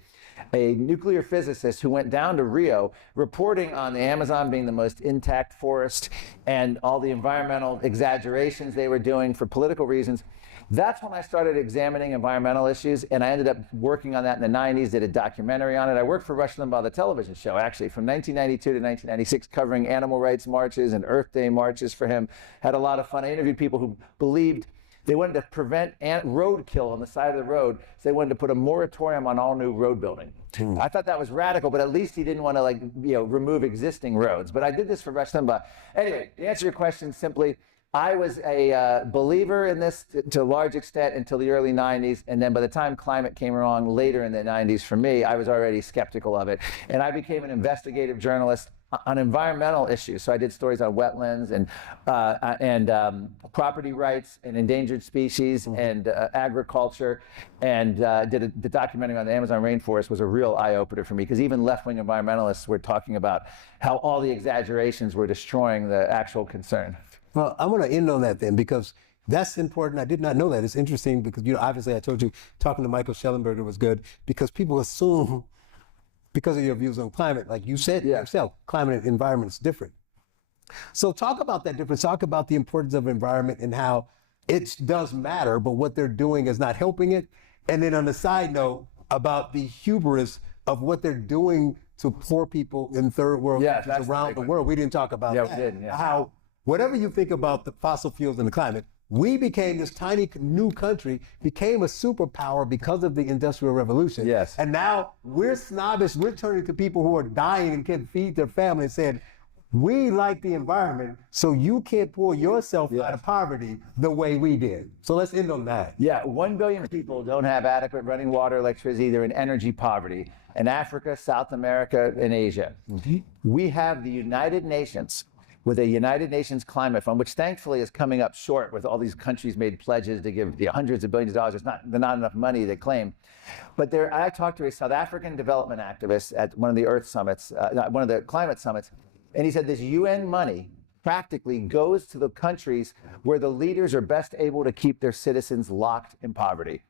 nuclear physicist who went down to Rio reporting on the Amazon being the most intact forest and all the environmental exaggerations they were doing for political reasons. That's when I started examining environmental issues, and I ended up working on that in the 90s, did a documentary on it. I worked for Rush Limbaugh, the television show, actually, from 1992 to 1996, covering animal rights marches and Earth Day marches for him. Had a lot of fun. I interviewed people who believed they wanted to prevent roadkill on the side of the road, so they wanted to put a moratorium on all new road building. I thought that was radical, but at least he didn't want to remove existing roads. But I did this for Rush Limbaugh. Anyway, to answer your question simply, I was a believer in this to a large extent until the early 90s, and then by the time climate came along later in the 90s for me, I was already skeptical of it. And I became an investigative journalist on environmental issues. So I did stories on wetlands and property rights and endangered species and agriculture, and the documentary on the Amazon rainforest was a real eye-opener for me, because even left-wing environmentalists were talking about how all the exaggerations were destroying the actual concern. Well, I want to end on that then, because that's important. I did not know that. It's interesting because, obviously I told you talking to Michael Schellenberger was good, because people assume, because of your views on climate, like you said yourself, climate and environment is different. So talk about that difference. Talk about the importance of environment and how it does matter, but what they're doing is not helping it. And then on the side note, about the hubris of what they're doing to poor people in third world countries around the world. We didn't talk about that. We didn't, How, whatever you think about the fossil fuels and the climate, we became this tiny new country, became a superpower because of the Industrial Revolution. Yes. And now we're snobbish. We're turning to people who are dying and can't feed their family and saying, we like the environment, so you can't pull yourself out of poverty the way we did. So let's end on that. Yeah, 1 billion people don't have adequate running water, electricity. They're in energy poverty in Africa, South America, and Asia. We have the United Nations with a United Nations Climate Fund, which thankfully is coming up short with all these countries made pledges to give hundreds of billions of dollars. There's not enough money, they claim. But I talked to a South African development activist at one of the Earth summits, one of the climate summits, and he said this UN money practically goes to the countries where the leaders are best able to keep their citizens locked in poverty.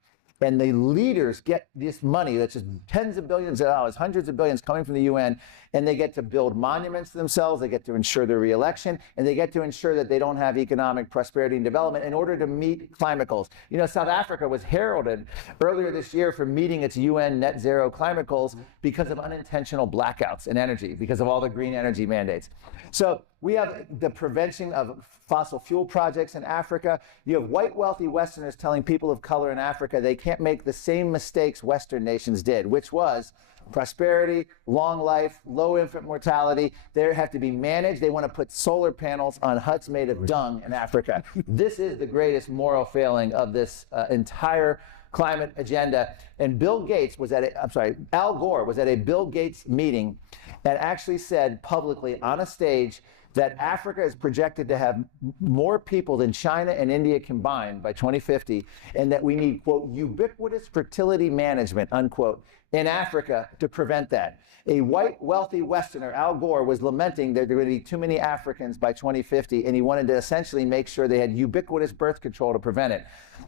And the leaders get this money that's just tens of billions of dollars, hundreds of billions coming from the UN, and they get to build monuments to themselves, they get to ensure their reelection, and they get to ensure that they don't have economic prosperity and development in order to meet climate goals. You know, South Africa was heralded earlier this year for meeting its UN net zero climate goals because of unintentional blackouts in energy, because of all the green energy mandates. So we have the prevention of fossil fuel projects in Africa. You have white wealthy Westerners telling people of color in Africa they can't make the same mistakes Western nations did, which was prosperity, long life, low infant mortality. They have to be managed. They want to put solar panels on huts made of dung in Africa. This is the greatest moral failing of this entire climate agenda. And Al Gore was at a Bill Gates meeting and actually said publicly on a stage that Africa is projected to have more people than China and India combined by 2050, and that we need, quote, ubiquitous fertility management, unquote, in Africa to prevent that. A white, wealthy Westerner, Al Gore, was lamenting that there are going to be too many Africans by 2050, and he wanted to essentially make sure they had ubiquitous birth control to prevent it.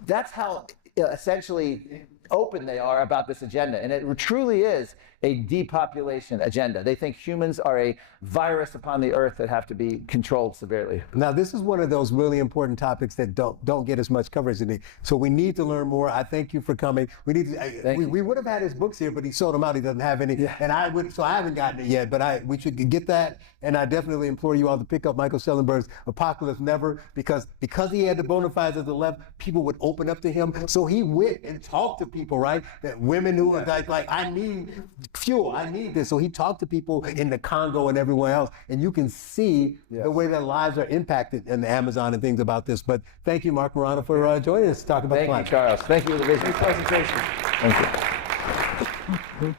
That's how essentially open they are about this agenda. And it truly is a depopulation agenda. They think humans are a virus upon the earth that have to be controlled severely. Now, this is one of those really important topics that don't get as much coverage today. So we need to learn more. I thank you for coming. We need to, we would have had his books here, but he sold them out. He doesn't have any. Yeah. And so I haven't gotten it yet, but we should get that. And I definitely implore you all to pick up Michael Schellenberg's Apocalypse Never, because he had the bona fides of the left, people would open up to him. So he went and talked to people, right? That women who were like, I need fuel, I need this. So he talked to people in the Congo and everywhere else, and you can see the way their lives are impacted in the Amazon and things about this. But thank you, Mark Morano, for joining us to talk about climate. Thank you, Charles. Thank you for the vision presentation. Thank you.